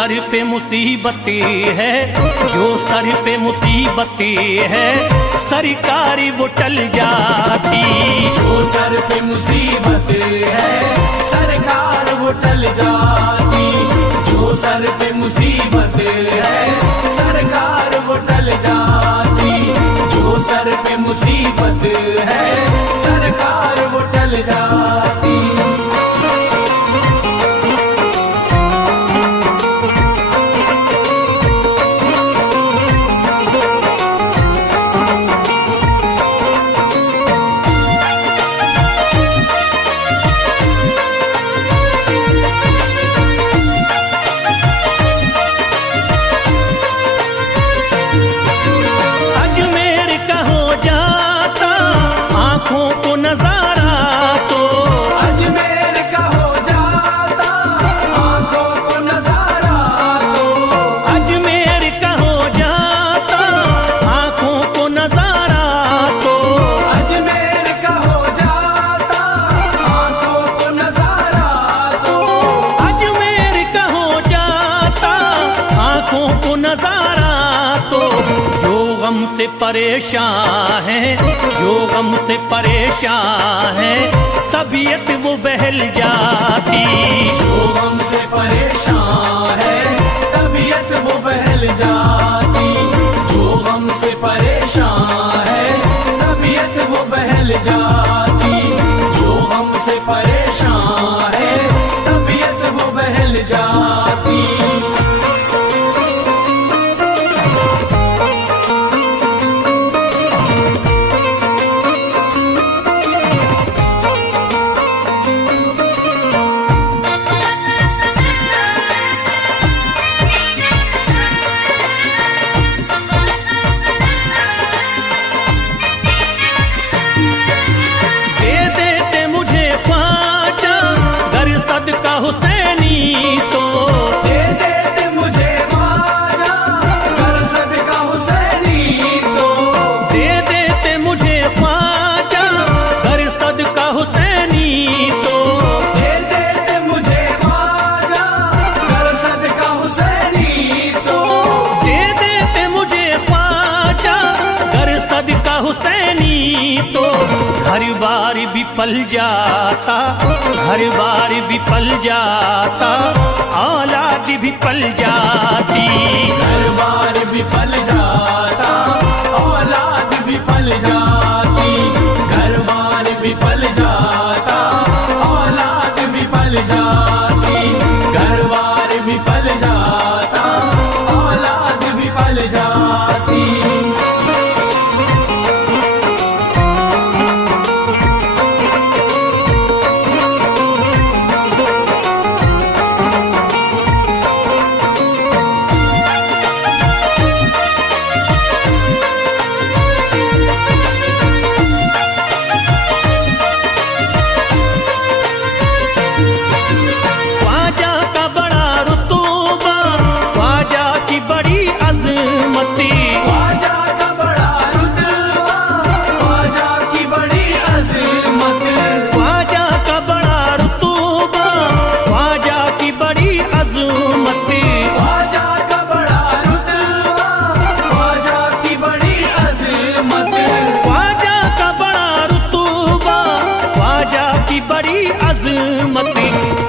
Sir पे मुसीबतें है, जो सर पे मुसीबतें है, सरकारी वो टल जाती। जो सर पे मुसीबत है सरकार वो टल जाती। जो सर पे मुसीबत है सरकार वो टल जाती। जो सर पे मुसीबत है सरकार वो टल जाती। से परेशान है, जो गम से परेशान है, तबीयत वो बहल जाती। जो गम से परेशान है तबीयत वो बहल जाती। जो गम से परेशान है तबीयत वो बहल जाती। जो गम से परेशान है तबीयत वो बहल जाती। हर बार भी पल जाता, हर बार भी पल जाता, औलाद भी पल जाती। हर बार भी पल जाता औलाद भी पल जाती। हर बार भी पल जाता औलाद भी पल जाती। हर बार भी पल जाता औलाद भी पल जाती।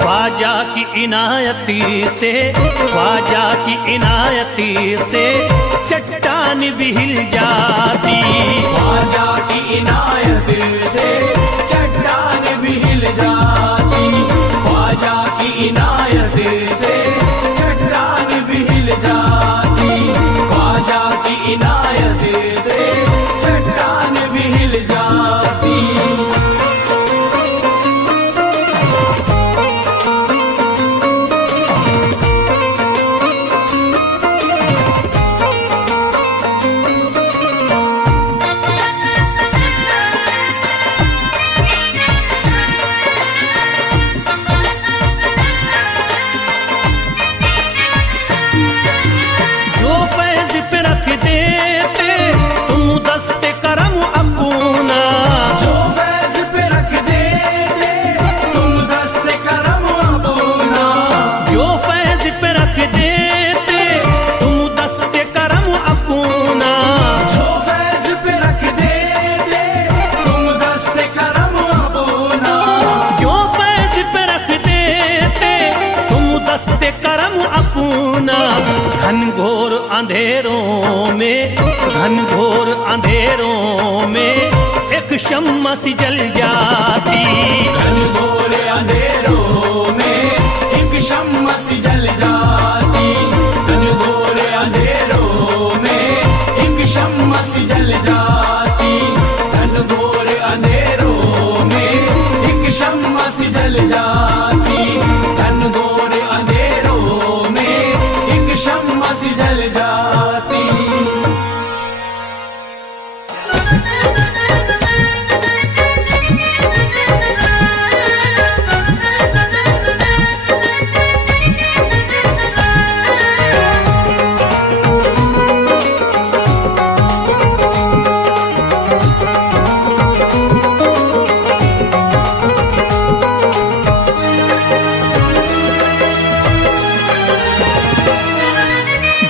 ख्वाजा की इनायती से, ख्वाजा की इनायती से चट्टान भी हिल जाती। ख्वाजा की इनायत से चट्टान भी हिल जाती। ख्वाजा की इनायत से चट्टान भी हिल जाती। ख्वाजा की इनायत से चट्टान भी हिल जाती। घोर अंधेरों में, घनघोर अंधेरों में एक शम्मा सी जल जाती। घनघोर अंधेरों में एक शम्मा सी जल जाती। घनघोर अंधेरों में एक शम्मा सी जल जाती। घनघोर अंधेरों में एक शम्मा सी जल जाती। घनघोर अंधेरों में एक शम्मा सी जल जाती।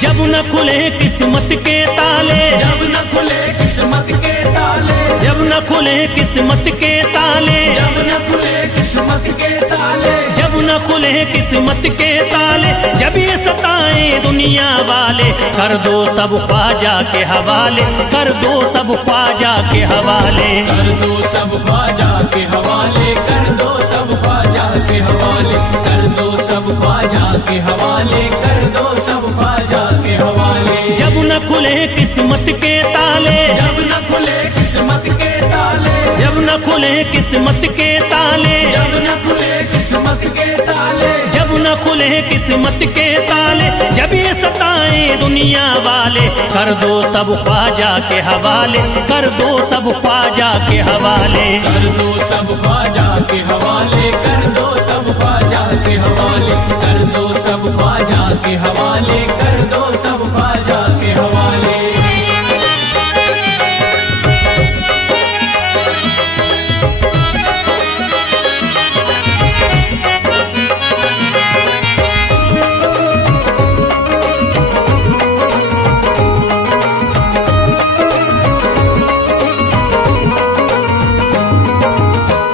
जब न खुले किस्मत के ताले, जब न खुले किस्मत के ताले, जब न खुले किस्मत के ताले, जब न खुले किस्मत के ताले, जब न खुले किस्मत के ताले, जब ये सताएं दुनिया वाले, कर दो सब ख्वाजा के हवाले, कर दो सब ख्वाजा के हवाले। कर दो सब ख्वाजा के हवाले, कर दो सब ख्वाजा के हवाले, कर दो सब ख्वाजा के हवाले, कर दो सब ख्वाजा के हवाले। जब न खुले किस्मत के ताले, जब न खुले किस्मत के ताले, जब न खुले किस्मत के ताले, जब न खुले किस्मत के ताले, जब न खुले किस्मत के ताले, जब ये सताएं दुनिया वाले, कर दो सब ख्वाजा के हवाले, कर दो सब ख्वाजा के हवाले। कर दो सब ख्वाजा के हवाले, कर दो सब ख्वाजा के हवाले, कर दो सब ख्वाजा के हवाले, कर दो सब ख्वाजा के हवाले।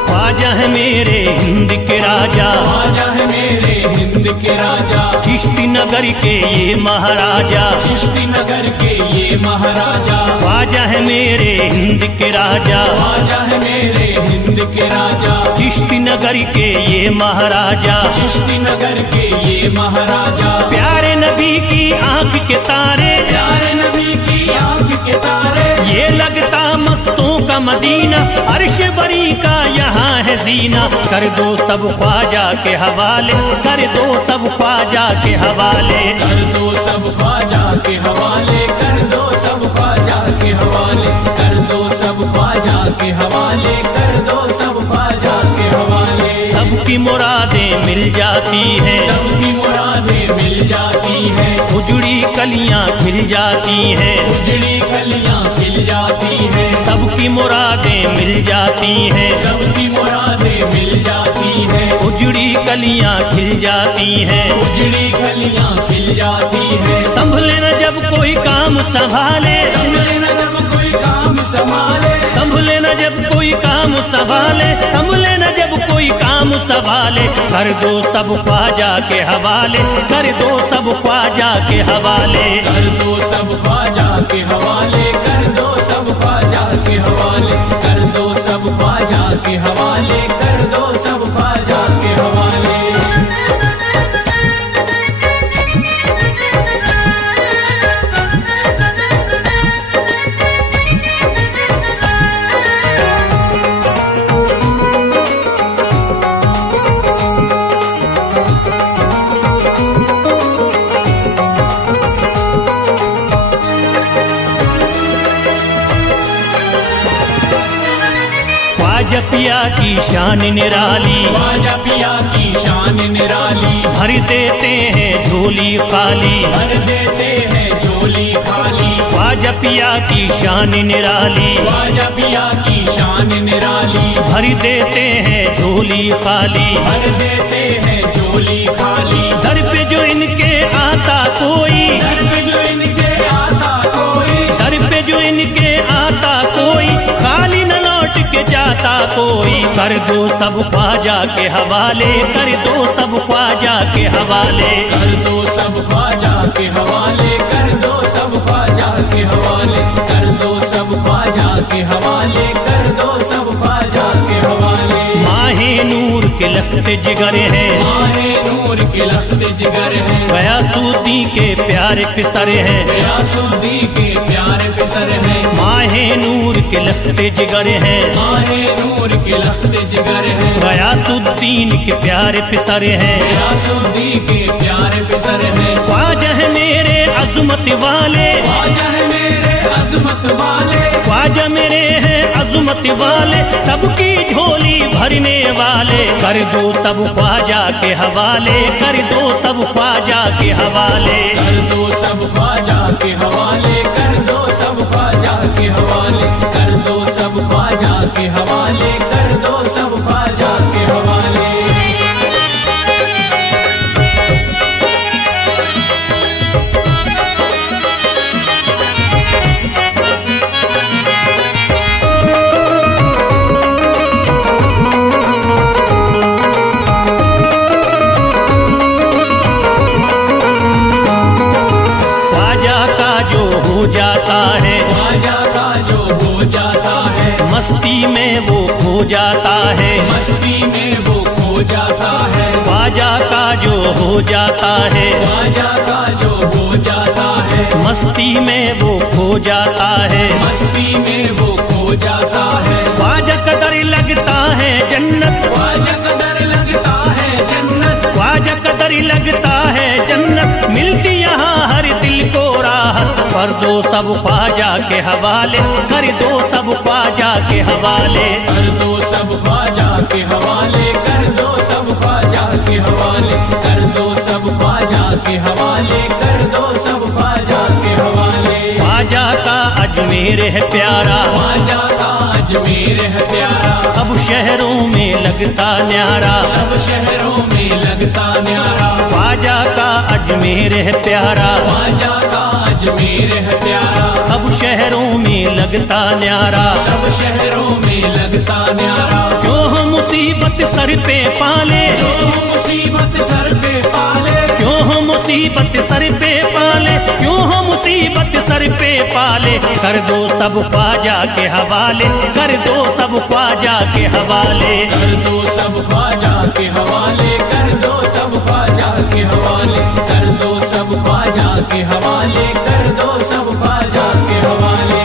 ख्वाजा है मेरे हिंद के राजा, ख्वाजा है मेरे हिंद के राजा, चिश्ती नगर के ये महाराजा, चिश्ती नगर के ये महाराजा। ख्वाजा है मेरे हिंद के राजा, ख्वाजा है मेरे हिंद के राजा, चिश्ती नगर के ये महाराजा, चिश्ती नगर के ये महाराजा। प्यारे नबी की आंख के तारे, प्यारे नबी की आंख के तारे, ये लगता मस्तों का मदीना, अर्श बरी का यहाँ है जीना। कर दो सब ख्वाजा के हवाले, कर दो सब ख्वाजा के हवाले। कर दो सब ख्वाजा के हवाले, कर दो सब ख्वाजा के हवाले, कर दो सब ख्वाजा के हवाले, कर दो सब ख्वाजा के हवाले। सबकी मुरादें मिल जाती हैं, सबकी मुरादें मिल जाती हैं, उजड़ी कलियां खिल जाती हैं, उजड़ी कलियां खिल जाती हैं। सबकी मुरादें मिल जाती हैं, सबकी मुरादें मिल जाती हैं, उजड़ी कलियां खिल जाती हैं। उजड़ी कलियां खिल जाती हैं। संभले न जब कोई काम संभाले, संभले न जब कोई काम संभाले, संभले न जब कोई काम संभाले, संभले न जब कोई काम संभाले। कर दो सब ख्वाजा के हवाले, कर दो सब ख्वाजा के हवाले। कर दो सब ख्वाजा के हवाले, कर दो सब ख्वाजा के हवाले, कर दो सब ख्वाजा के हवाले, कर दो सब ख्वाजा के हवाले। ख्वाजा पिया की शान निराली, ख्वाजा पिया की शान निराली, भर देते हैं झोली खाली, भर देते हैं झोली खाली। ख्वाजा पिया की शान निराली, ख्वाजा पिया की शान निराली, भर देते हैं झोली खाली, भर देते हैं झोली खाली। दर पे जो इनके आता कोई, दर पे जो इनके आता कोई, दर पे जो इनके आता कोई, खाली न लौट के जाता जाता कोई, कर दो सब ख्वाजा के हवाले, कर दो सब ख्वाजा के हवाले। कर दो सब ख्वाजा के हवाले, कर दो सब ख्वाजा के हवाले, कर दो सब ख्वाजा के हवाले, कर दो सब ख्वाजा के हवाले। माहे नूर के लखते जिगर है, माहे नूर के लखते जिगर है, गयासुद्दीन के प्यारे पिसर है, गयासुद्दीन के प्यारे पिसर है। माहे नूर के लखते जिगर है, माहे नूर के लखते जिगर है, गयासुद्दीन के प्यारे पिसर है, गयासुद्दीन के प्यारे पिसर है। ख्वाजा है मेरे अज़मत वाले, ख्वाजा है मेरे अज़मत वाले, ख्वाजा मेरे हैं अज़मत वाले, सबकी झोली भरने वाले। कर दो सब ख्वाजा के हवाले, कर दो सब ख्वाजा के हवाले। कर दो सब ख्वाजा के हवाले, कर दो सब ख्वाजा के हवाले, कर दो सब ख्वाजा के हवाले, कर दो सब ख्वाजा के हवाले। हो जाता है, ख्वाजा का जो हो जाता है, मस्ती में वो खो जाता है, मस्ती में वो खो जाता है। ख्वाजा का जो हो जाता है, ख्वाजा का जो हो जाता है, मस्ती में वो खो जाता है, मस्ती में वो खो जाता है। ख्वाजा कदर लगता है जन्नत, ख्वाजा कदर लगता है जन्नत, ख्वाजा कदर लगता है जन्नत, मिलती यहाँ हर दिल को राहत। कर दो सब ख्वाजा के हवाले, कर दो सब ख्वाजा के हवाले। कर दो सब ख्वाजा के हवाले, कर दो सब ख्वाजा के हवाले, कर दो सब ख्वाजा के हवाले, कर दो सब ख्वाजा के हवाले। ख्वाजा का अजमेर है प्यारा, ख्वाजा का अजमेर है प्यारा, अब शहरों में लगता न्यारा, सब शहरों में लगता न्यारा। ख्वाजा का अजमेर है प्यारा, ख्वाजा का अजमेर है प्यारा, अब शहरों में लगता न्यारा, सब शहरों में लगता न्यारा। क्यों हम मुसीबत सर पे पाले, जो मुसीबत सर पे पाले, क्यों हम मुसीबत सर पे पाले, क्यों हम मुसीबत सर पे पाले। कर दो सब ख्वाजा के हवाले, कर दो सब ख्वाजा के हवाले। कर दो सब ख्वाजा के हवाले, कर दो सब ख्वाजा के हवाले, कर दो सब ख्वाजा के हवाले, कर दो सब ख्वाजा के हवाले।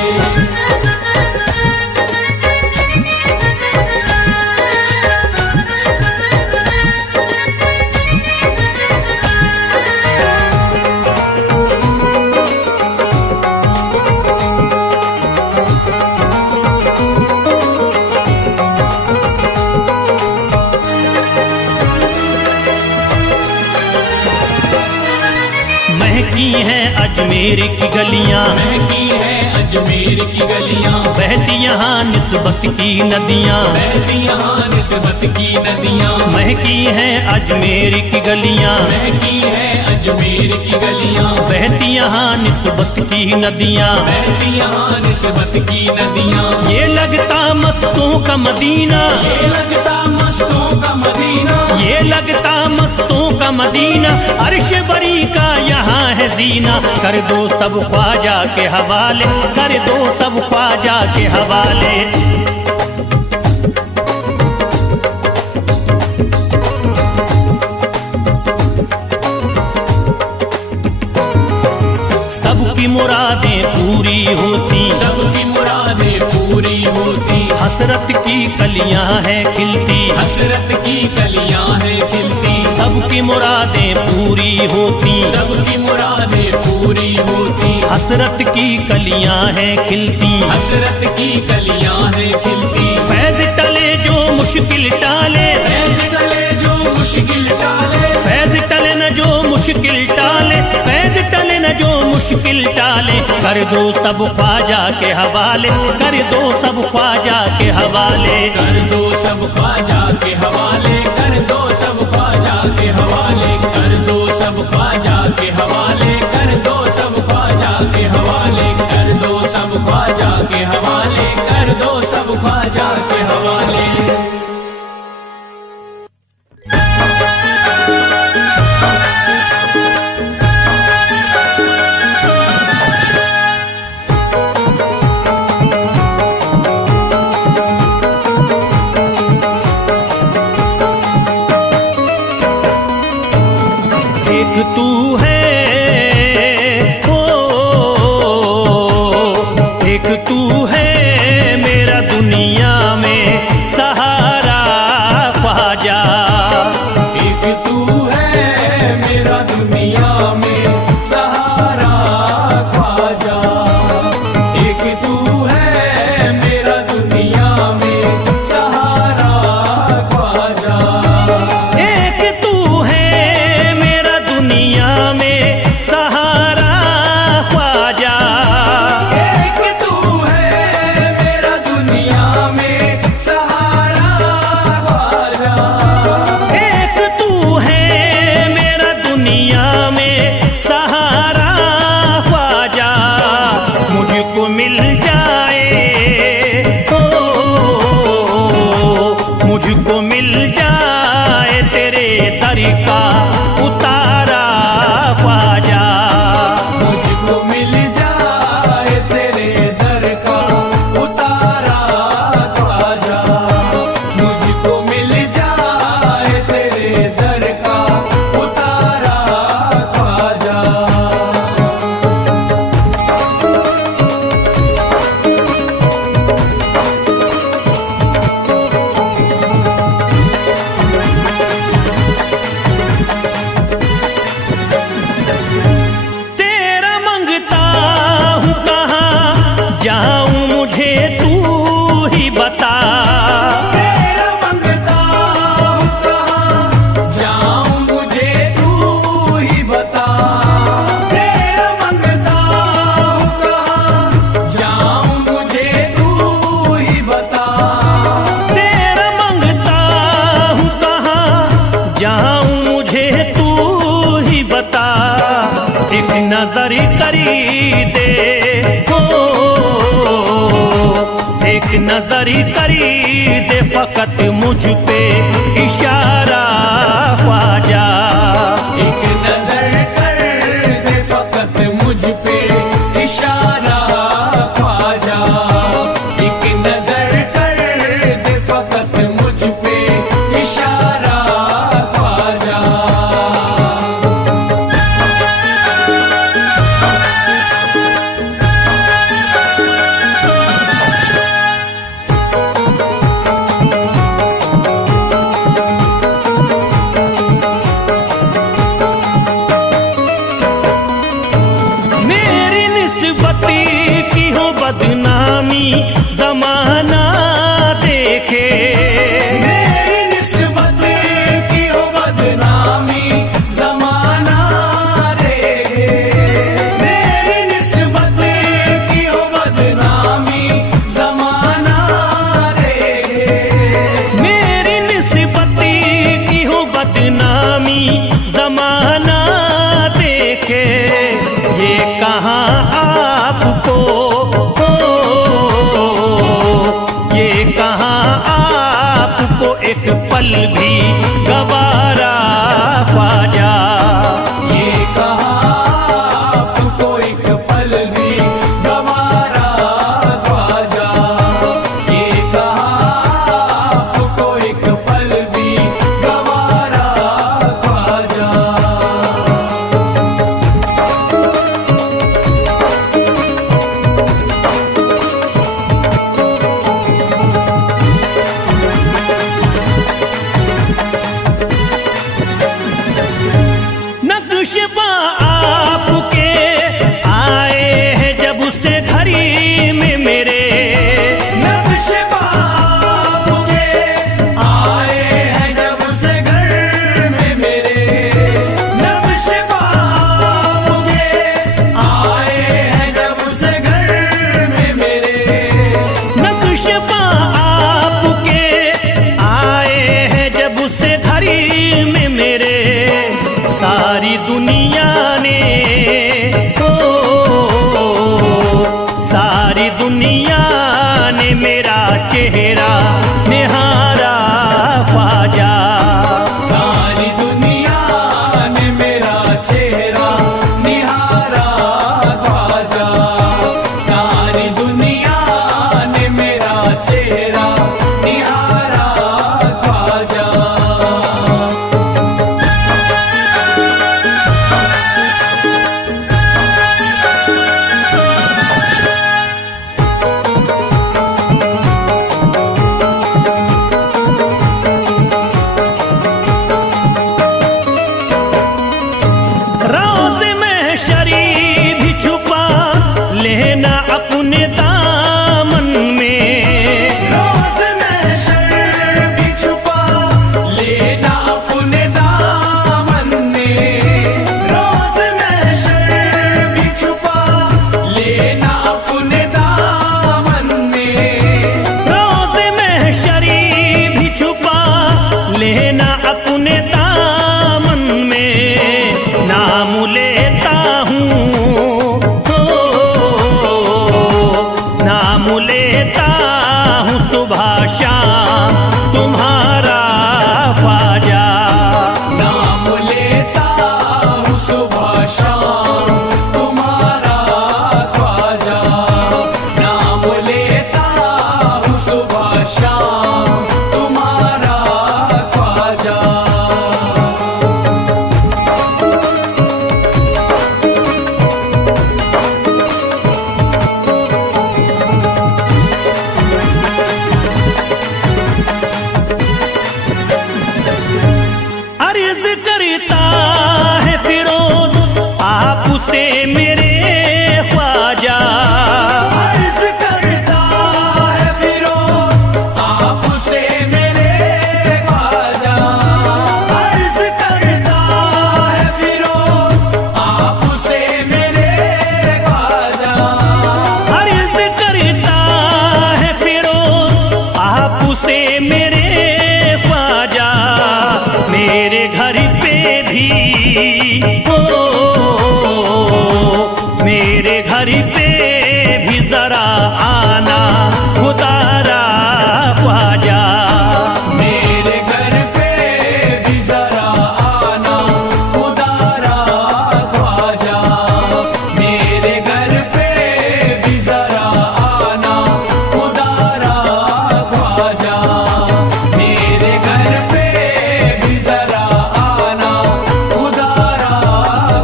महकी हैं अजमेर की गलियां, महकी है अजमेर की गलियां, बहती यहाँ निस्बत की नदियाँ, बहती यहाँ निस्बत की नदियां। महकी हैं अजमेर की गलियां, महकी है अजमेर की गलियां, बहती यहाँ निस्बत की नदियाँ, बहती यहाँ निस्बत की नदियां। ये लगता मस्तों का मदीना, ये लगता मस्तों का मदीना, ये लगता मस्तों का मदीना, अर्श बरी का यहाँ है जीना। कर दो सब ख्वाजा के हवाले, कर दो सब ख्वाजा के हवाले। सबकी मुरादें पूरी होती, सबकी मुरादें पूरी होती, हसरत की कलियां हैं खिलती, हसरत की कलियां हैं खिलती। सबकी मुरादें पूरी होती, सबकी मुरादें पूरी होती, हसरत की कलियां हैं खिलती, हसरत की कलियां हैं खिलती। फैज टले जो मुश्किल टाले, फैज टले जो मुश्किल टाले, फैज टले न जो मुश्किल टाले, फैज टले न जो मुश्किल टाले। कर दो सब ख्वाजा के हवाले, कर दो सब ख्वाजा के हवाले। कर दो सब ख्वाजा के हवाले, कर दो सब ख्वाजा के हवाले, कर दो सब ख्वाजा के हवाले, कर दो सब ख्वाजा के हवाले, कर दो सब ख्वाजा के हवाले, कर दो सब ख्वाजा के हवाले। करी दे हो, एक नजर करी दे फकत मुझ पे इशारा ख्वाजा। एक नजर कर दे फकत मुझ पे इशारा ख्वाजा। एक नजर कर दे फकत मुझ पे इशारा ख्वाजा। मेरी निस्बत की हो बदनामी जमाना देखे, मेरी निस्बत की हो बदनामी जमाना देखे। मेरी निस्बत की हो बदनामी जमाना देखे। मेरी निस्बत की हो बदनामी जमाना देखे। ये कहाँ आपको हो, ये कहाँ आपको एक पल भी गवारा ख्वाजा। ये कहाँ आपको एक पल भी गवारा ख्वाजा। ये कहाँ आपको एक पल भी गवारा ख्वाजा। नक्श पा आपके आए हैं जब उससे घड़ी में मेरे, नक्श आपके आए हैं जब से घर में मेरे। नक्श आपके आए हैं जब से घर में मेरे। नक्श पा आपके आए हैं जब उससे घड़ी में मेरे। सारी दुनिया ने हो, सारी दुनिया ने मेरा चेहरा निहारा ख्वाजा। सारी दुनिया ने मेरा चेहरा निहारा ख्वाजा। सारी दुनिया ने मेरा चेहरा निहारा ख्वाजा। रोज़ महशरी भी छुपा लेना अपने दामन में। रोज़ महशर भी छुपा लेना अपने दामन में। रोज़ महशर भी छुपा लेना अपने दामन में। रोज़ महशरी भी छुपा लेना अपने दामन में। नाम लेता हूँ हो, नाम लेता हूँ सुबह शाम तुम्हारा ख्वाजा। नाम लेता हूँ सुबह शाम तुम्हारा ख्वाजा। नाम लेता हूँ सुबह शाम तुम्हारा ख्वाजा। घर पे भी जरा आना खुदारा ख्वाजा। मेरे घर पे भी जरा आना खुदारा ख्वाजा। मेरे घर पे भी जरा आना खुदारा ख्वाजा। मेरे घर पे भी जरा आना खुदारा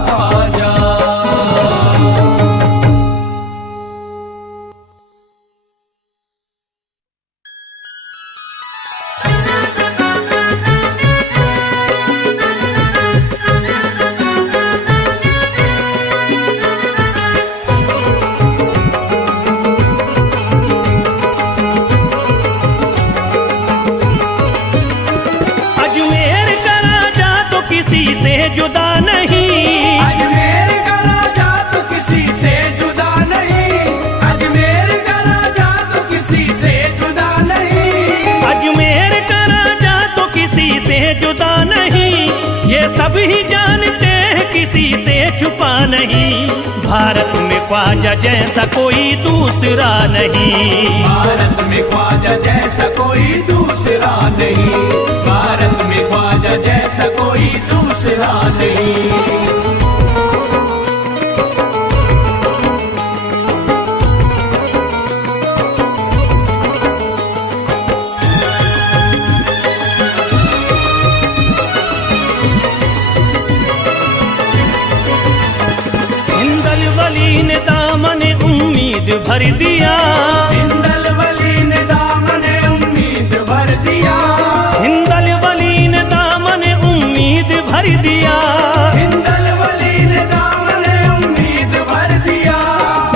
ख्वाजा। अजमेर का राजा तो किसी से जुदा नहीं। अजमेर का राजा तो किसी से जुदा नहीं। अजमेर का राजा तो किसी से जुदा नहीं। अजमेर का राजा तो किसी से जुदा नहीं, ये सब ही जानते हैं किसी से छुपा नहीं। भारत में ख्वाजा जैसा कोई दूसरा नहीं। भारत में ख्वाजा जैसा कोई दूसरा नहीं। भारत में ख्वाजा जैसा कोई दूसरा नहीं। हिंदल वली ने दामन उम्मीद भर दिया। हिंदल वली ने दामन उम्मीद भर दिया। हिंदल वली ने दामन उम्मीद भर दिया। हिंदल वली ने दामन उम्मीद भर दिया।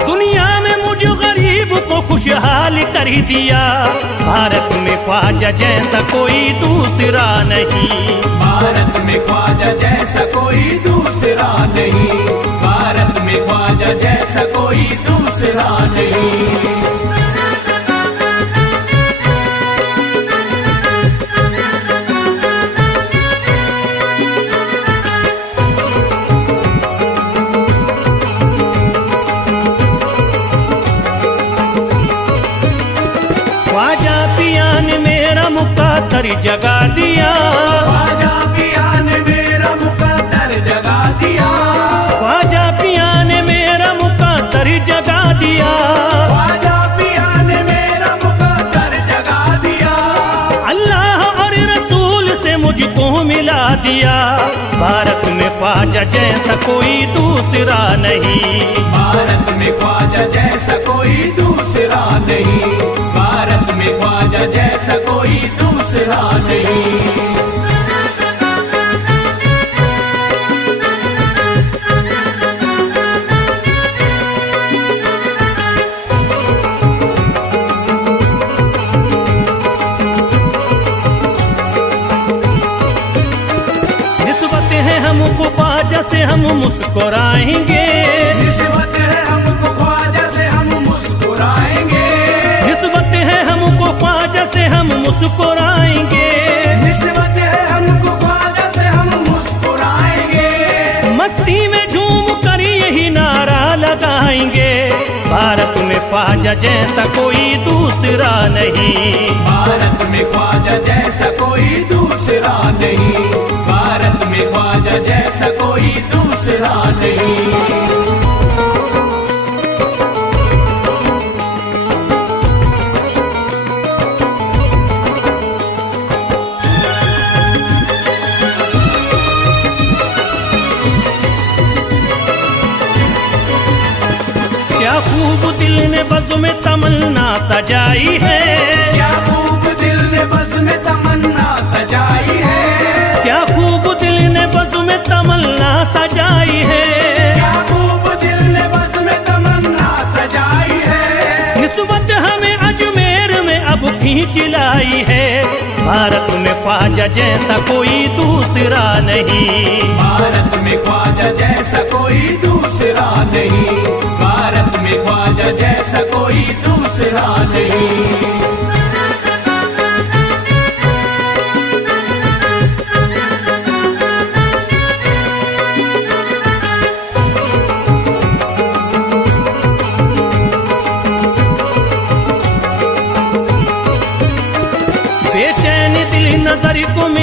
दुनिया में मुझ गरीब को खुशहाल कर दिया। भारत में ख्वाजा जैसा कोई दूसरा नहीं। भारत में ख्वाजा जैसा कोई दूसरा नहीं। भारत में ख्वाजा जैसा कोई दूसरा नहीं। ख्वाजा पिया ने मेरा मुकातर जगा दिया। ख्वाजा पिया ने मेरा मुकद्दर जगा दिया। ख्वाजा पिया ने मेरा मुकातर जगा दिया। ख्वाजा पिया ने मेरा मुकद्दर जगा दिया। अल्लाह और रसूल से मुझको मिला दिया। भारत में ख्वाजा जैसा कोई दूसरा नहीं। भारत में ख्वाजा जैसा कोई दूसरा नहीं। भारत में ख्वाजा जैसा कोई दूसरा नहीं। निस्बत है हमको ख्वाजा से हम मुस्कुराएंगे। निस्बत है हमको ख्वाजा से हम मुस्कुराएंगे। निस्बत है हमको ख्वाजा से हम मुस्कुराएंगे। निस्बत है हमको ख्वाजा से हम मुस्कुराएंगे। मस्ती में झूम कर यही नारा लगाएंगे। भारत में ख्वाजा जैसा कोई दूसरा नहीं। भारत में ख्वाजा जैसा कोई दूसरा नहीं। भारत में ख्वाजा जैसा कोई दूसरा नहीं। क्या खूब दिल ने बज़्म में तमन्ना सजाई है। क्या खूब दिल ने बज़्म में तमन्ना सजाई है। क्या खूब दिल ने बज़्म में तमन्ना सजाई है। क्या खूब दिल ने बज़्म में तमन्ना सजाई है। निस्बत हमें अजमेर में अब खींच लाई है। भारत में ख्वाजा जैसा कोई दूसरा नहीं। भारत में ख्वाजा जैसा कोई दूसरा नहीं। भारत में ख्वाजा जैसा कोई दूसरा नहीं।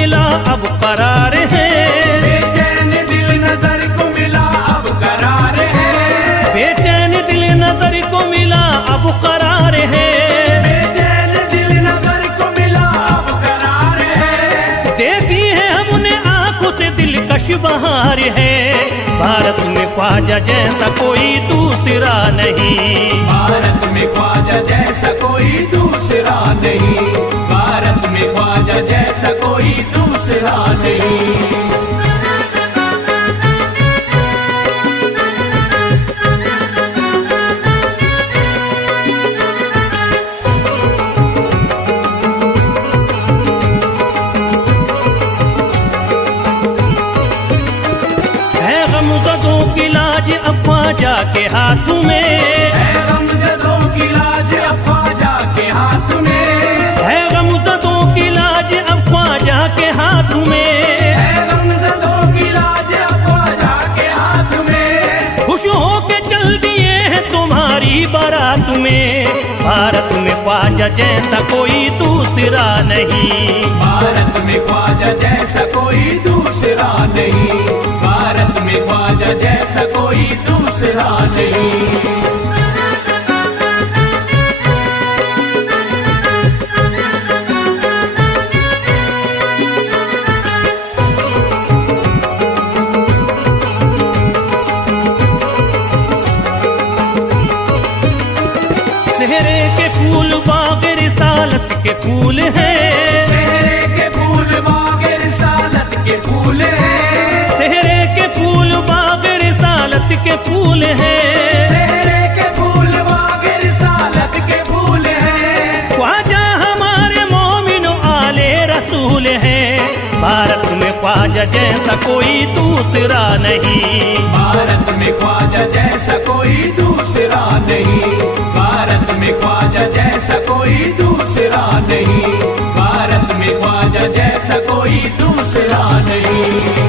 मिला अब करार है, बेचैन दिल नजर को मिला अब करार है, बेचैन दिल नजर को मिला अब करार है, बेचैन दिल नजर को मिला अब करार है। देखी है हमने आंखों से दिलकश बहार है, भारत में ख्वाजा जैसा कोई दूसरा नहीं, भारत में ख्वाजा जैसा कोई दूसरा नहीं, भारत में ख्वाजा जैसा कोई दूसरा नहीं। गमज़दों की लाज अब ख्वाजा के हाथ में, है गमज़दों की लाज अब ख्वाजा के हाथ में, है गमज़दों की लाज अब ख्वाजा के हाथ में, है गमज़दों की लाज अब ख्वाजा के हाथ में। खुश होके चल दिए हैं तुम्हारी बारात में, भारत में ख्वाजा जैसा कोई दूसरा नहीं, भारत में ख्वाजा जैसा कोई दूसरा नहीं, भारत में ख्वाजा जैसा कोई दूसरा नहीं। सेहरे के फूल बाग रिसालत के फूल हैं, सेहरे के फूल बाग रिसालत के फूल हैं, सेहरे के फूल बाग रिसालत के फूल हैं, सेहरे के फूल बाग रिसालत के फूल हैं। ख्वाजा हमारे मोमिनो आले रसूल हैं, भारत में ख्वाजा जैसा कोई दूसरा नहीं, भारत में ख्वाजा जैसा कोई दूसरा नहीं, भारत में ख्वाजा जैसा कोई दूसरा नहीं, भारत में ख्वाजा जैसा कोई दूसरा नहीं।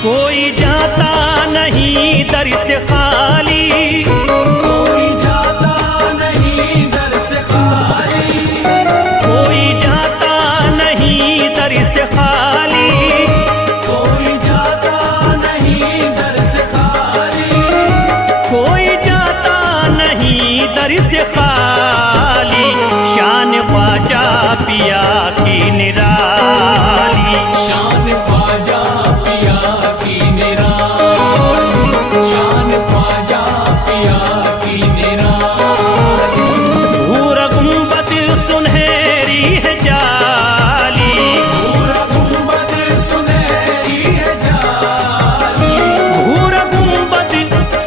कोई जाता नहीं दर से खाली, कोई जाता नहीं दर से खाली, कोई जाता नहीं दर से खाली, कोई जाता नहीं दर से खाली, कोई जाता नहीं दर से खाली, शान ख्वाजा पिया की निराली, शान ख्वाजा पिया की निराली, शान ख्वाजा पिया की निराली। भूरा गुंबद सुनहरी है जाली, पूरा गुंबद सुनहरी है जाली, भूरा गुंबद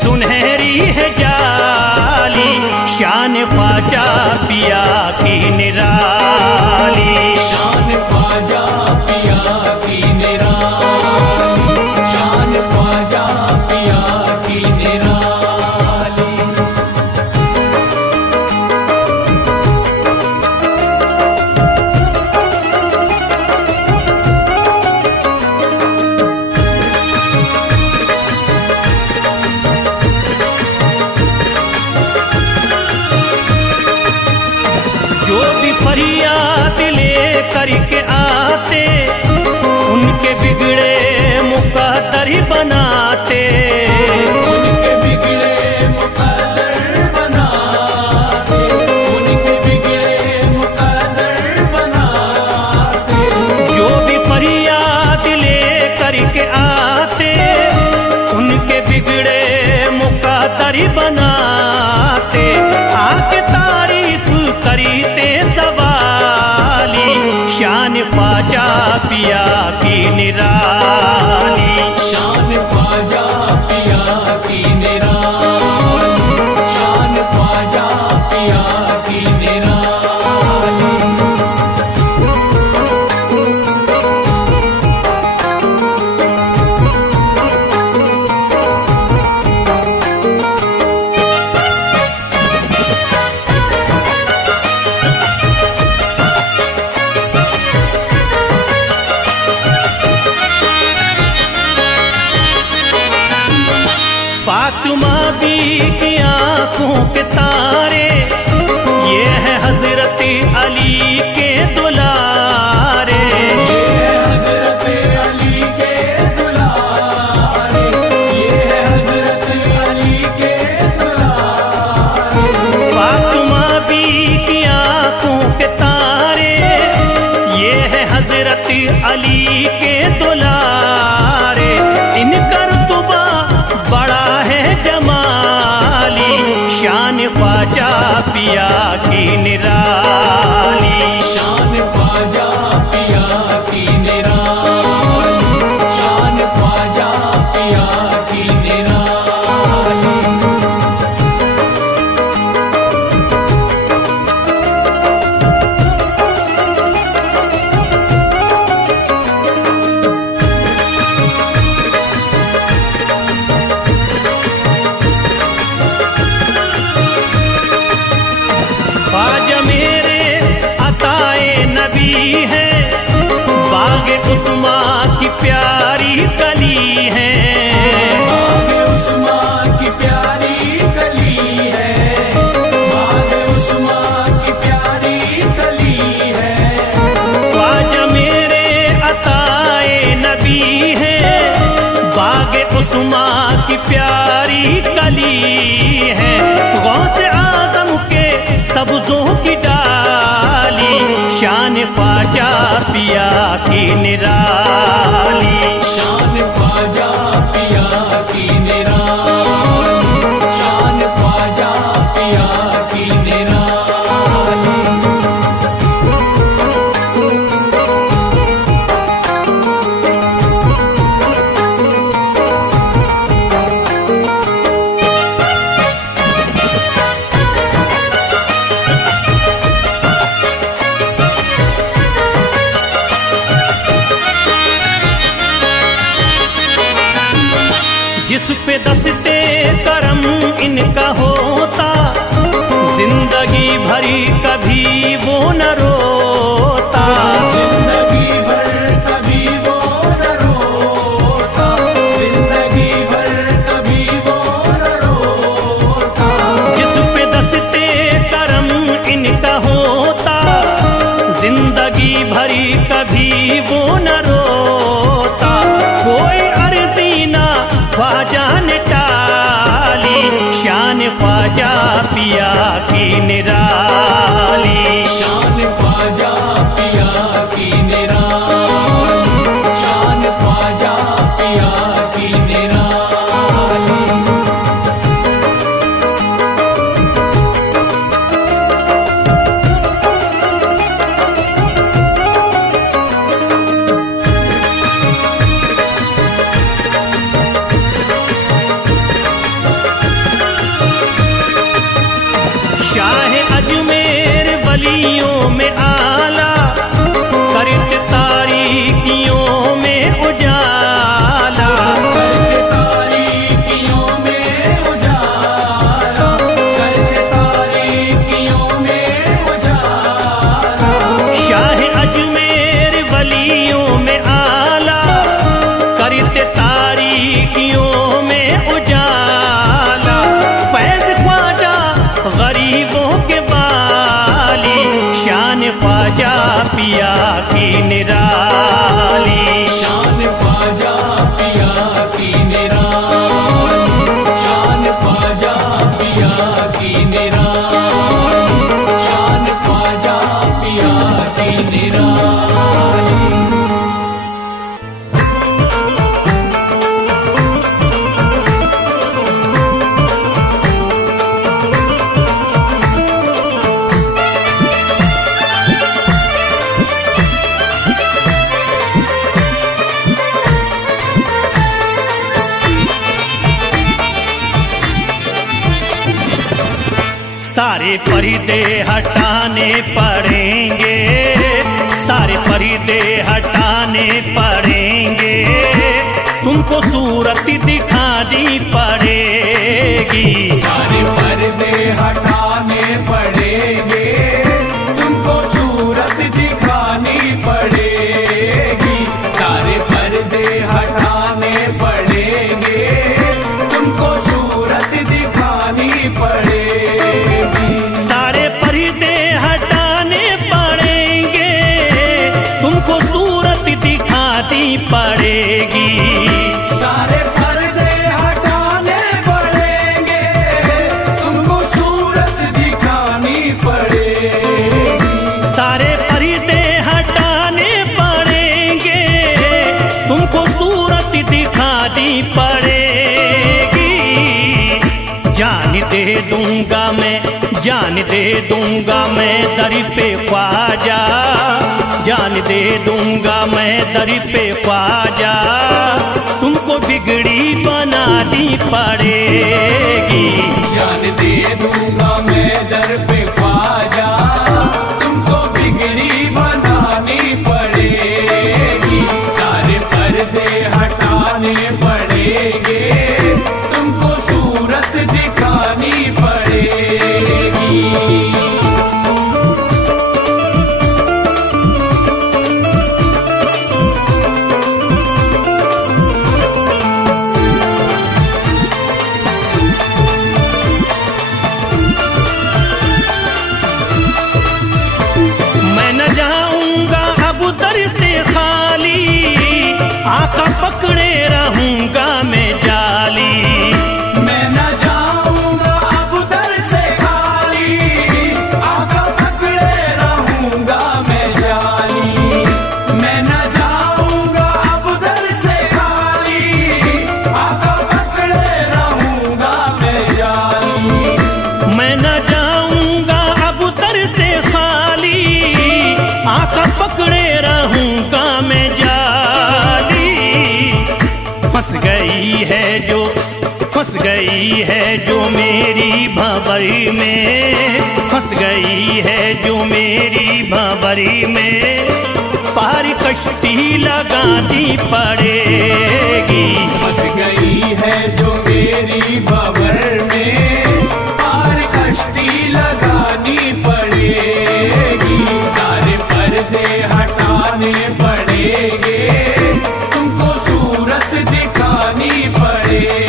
सुनहरी है जाली, शान ख्वाजा पिया की निराली, शान ख्वाजा पिया की निराली, शान ख्वाजा पिया की निराली। जो भी फरियाद ले करके आते, उनके बिगड़े मुकद्दर ही बनाते, उनके बिगड़े मुकद्दर बनाते, उनके बिगड़े मुकद्दर बनाते। जो भी फरियाद ले करके आते, उनके बिगड़े मुकद्दर ही बनाते, आके तारीफ करते सवाली, शान ख्वाजा पिया की निराली, शान ख्वाजा पिया की निराली, शान ख्वाजा पिया की निराली। अली के दुलारे, इनका रुतबा बड़ा है जमाली, शान ख्वाजा पिया की निराली। शान ख्वाजा पिया की निराली, शान ख्वाजा पिया की निराली। ख्वाजा मेरे अताए नबी है, बाग उस्मा की प्यारी कली है। बाग उस्मा की प्यारी कली है, बाग उस्मा की प्यारी कली है। ख्वाजा मेरे अताए नबी है, बाग उस्मा की प्यारी कली है। गौसे आदम के सब्जों की डाली, शान ख्वाजा पिया की निराली। शान ख्वाजा पिया की निराली, शान ख्वाजा पिया की निराली। जिस पे दस्ते करम इनका होता, जिंदगी भरी कभी वो न रोता। जिंदगी भर कभी वो न रोता, जिंदगी भर कभी वो न रोता। जिस पे दस्ते करम इनका होता, जिंदगी भरी कभी वो न रोता। कोई अर्जी ना ख्वाजा ने टाली, शान ख्वाजा पिया की निराली। शान ख्वाजा पिया की निराली, शान ख्वाजा पिया की निराली। शाह अजमेर वलियों में आला, करत तारीकियों में उजाला। करके तारीकियों में उजाला, करके तारीकियों में उजाला। शाह अजमेर वलियों में आला, करत तारीकियों में उजाला। फैज ख्वाजा गरीबों के बाली, शान ख्वाजा पिया की निराली। शान ख्वाजा पिया की निराली, शान ख्वाजा पिया की निराली, शान ख्वाजा पिया की निराली। सारे पर्दे हटाने पड़ेंगे, सारे पर्दे हटाने पड़ेंगे, तुमको सूरत दिखानी पड़ेगी। सारे पर्दे हटाने पड़ेंगे, तुमको सूरत दिखानी पड़ेगी। सारे पर्दे हटाने पड़ेंगे, तुमको सूरत दिखानी पड़ेगी। सारे पर्दे हटाने पड़ेंगे, तुमको सूरत दिखानी पड़ेगी। सारे पर्दे बनानी पड़ेगी। जान दे दूंगा मैं, जान दे दूंगा मैं दर पे ख्वाजा, जान दे दूंगा मैं दर पे ख्वाजा, तुमको बिगड़ी बनानी पड़ेगी। जान दे दूंगा मैं दर पे ख्वाजा, तुमको बिगड़ी बनानी पड़ेगी। सारे पर्दे हटाने पड़ेंगे, तुमको सूरत दिखानी पड़ेगी। आका पकड़े रहूंगा मैं जाली, मैं न जाऊंगा अब दर से खाली। आका पकड़े रहूंगा मैं जाली, मैं न जाऊंगा अब दर से खाली। आका पकड़े रहूंगा मैं जाली, मैं न जाऊंगा अब दर से खाली, आका पकड़े रहूंगा मैं जाली। फंस गई है जो, फंस गई है जो मेरी भंवरी में, फंस गई है जो मेरी भंवरी में, पार कश्ती लगानी पड़ेगी। फंस गई है जो मेरी भंवर में, पार कश्ती लगानी पड़ेगी। सारे पर्दे हटाने पड़ेंगे, तुमको सूरत दिखानी पड़ेगी।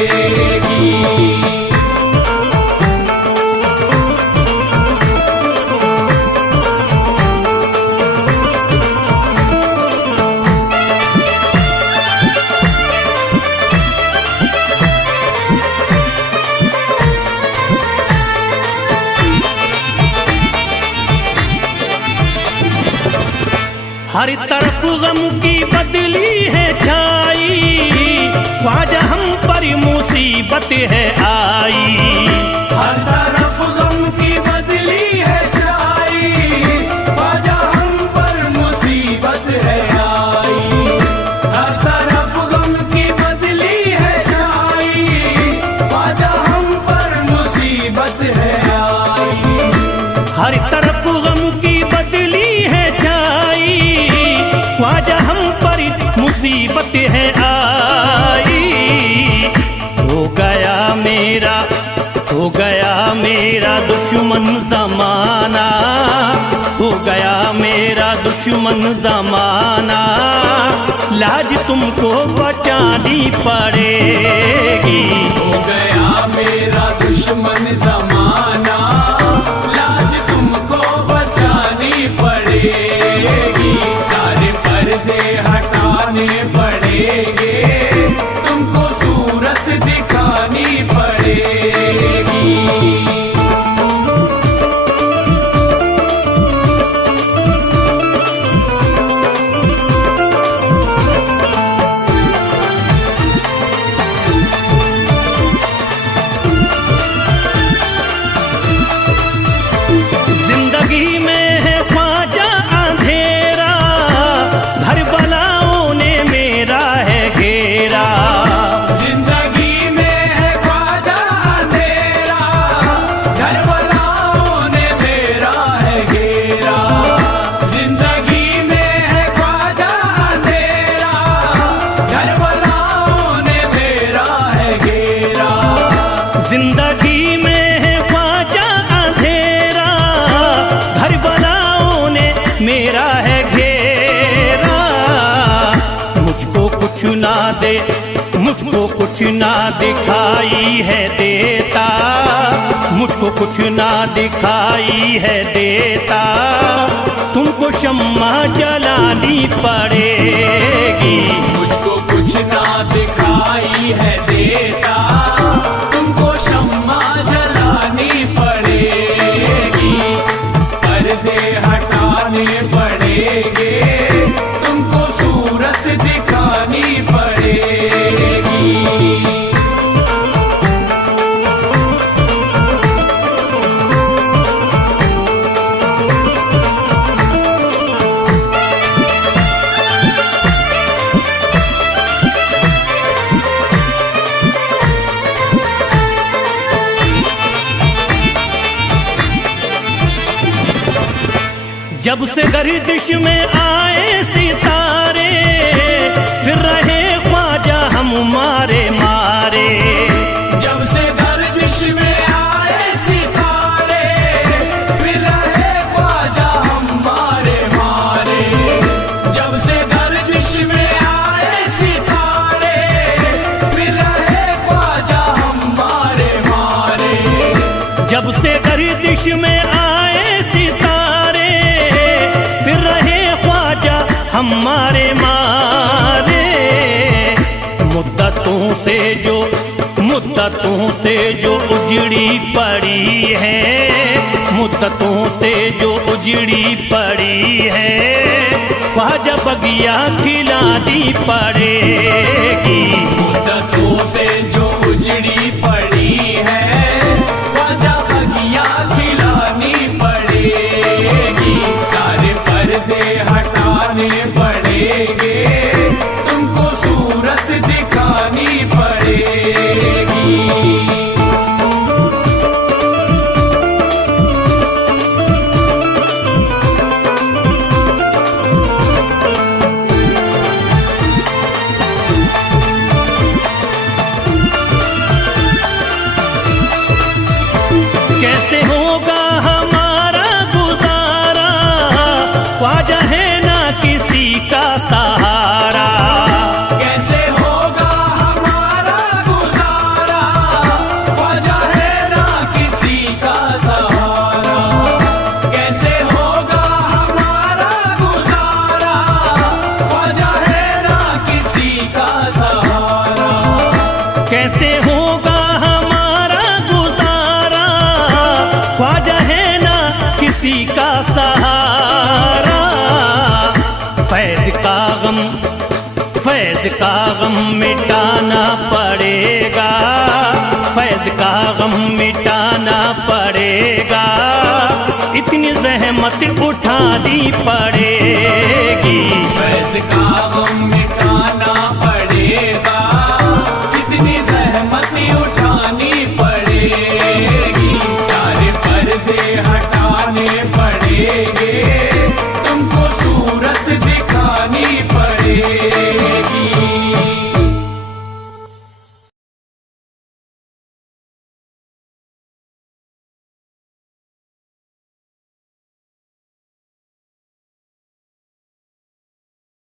हर तरफ गम की बदली है छाई, ख्वाजा हम पर मुसीबत है आई। हर तरफ गम की बदली है छाई, ख्वाजा हम पर मुसीबत है आई। हर तरफ गम की बदली है छाई, ख्वाजा हम पर मुसीबत है आई। हर तरफ गम की बदली है छाई, ख्वाजा हम पर मुसीबत है आई। हो गया मेरा, हो गया मेरा दुश्मन जमाना, हो गया मेरा दुश्मन जमाना, लाज तुमको बचानी पड़ेगी। हो गया मेरा दुश्मन जमाना, लाज तुमको बचानी पड़ेगी। सारे पर्दे हटाने पड़ेंगे, तुमको सूरत दिखानी पड़ेगी। जिंदगी में है ख्वाजा अंधेरा, घर बनाओ ने मेरा है घेरा। जिंदगी में है ख्वाजा अंधेरा, घर वालों ने मेरा है घेरा। जिंदगी में है ख्वाजा अंधेरा, घर वालों ने मेरा है घेरा। जिंदगी में है ख्वाजा अंधेरा, घर बनाओ ने मेरा है घेरा। मुझको कुछ ना दे, मुझको कुछ ना दिखाई है देता, मुझको कुछ ना दिखाई है देता, तुमको शम्मा जलानी पड़ेगी। मुझको कुछ ना दिखाई है देता, तुमको शम्मा जलानी पड़ेगी। पर्दे हटाने पड़ेंगे, तुमको सूरत दिखानी पड़ेगी। जब से गर्दिश में आए सितारे, फिर रहे ख्वाजा हम मारे मारे। जब से गर्दिश में आए सितारे, फिर रहे ख्वाजा हम मारे मारे। जब से गर्दिश में आए सितारे, फिर रहे ख्वाजा हम मारे मारे। जब से गर्दिश में आए सितारे, फिर रहे ख्वाजा हमारे मारे। मुद्दतों से जो उजड़ी पड़ी है, मुद्दतों से जो उजड़ी पड़ी है, ख्वाजा बगिया खिलानी पड़ेगी। मुद्दतों से जो उजड़ी पड़ी है, ख्वाजा बगिया खिलानी पड़ेगी। सारे पर्दे हटाने पड़ेंगे, तुमको सूरत दिखानी पड़ेगी। कैसे होगा हमारा गुजारा, ख्वाजा है ना किसी का सहारा। कैसे होगा हमारा गुजारा, ख्वाजा है ना किसी का सहारा। कैसे होगा हमारा गुजारा, ख्वाजा है ना किसी का सहारा। कैसे होगा हमारा गुजारा, ख्वाजा है ना किसी का सहारा। फैज़ का गम मिटाना पड़ेगा, फैज़ का गम मिटाना पड़ेगा। इतनी ज़हमत उठानी पड़ेगी।